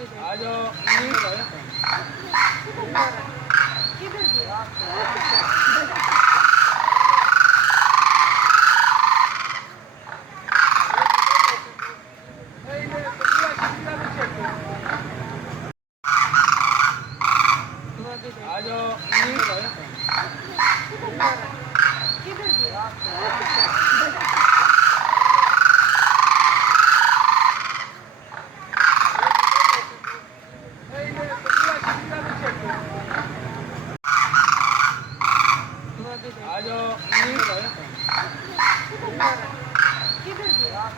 आ जाओ। किधर गया? आ जाओ। किधर गया? आ जाओ। किधर गया?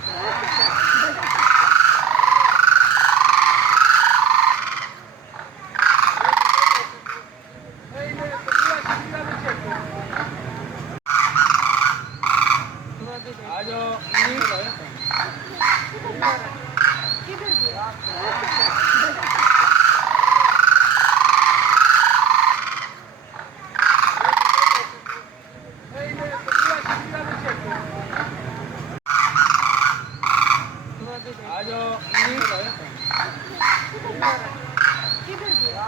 आ जाओ। किधर गया? आ जाओ। किधर गया? आ जाओ। किधर गया?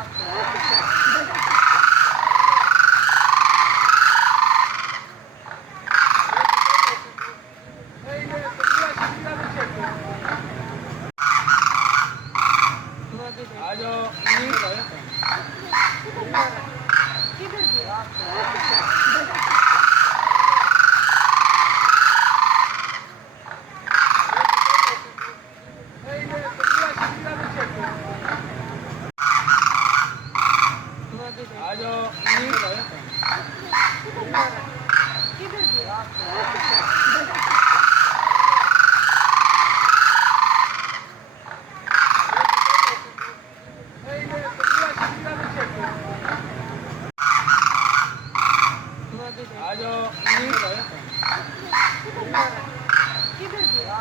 आ जाओ। किधर गया? आ जाओ। किधर गया?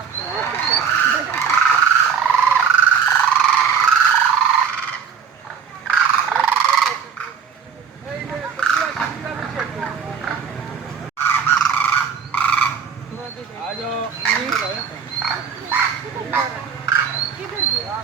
आ जाओ। किधर गया?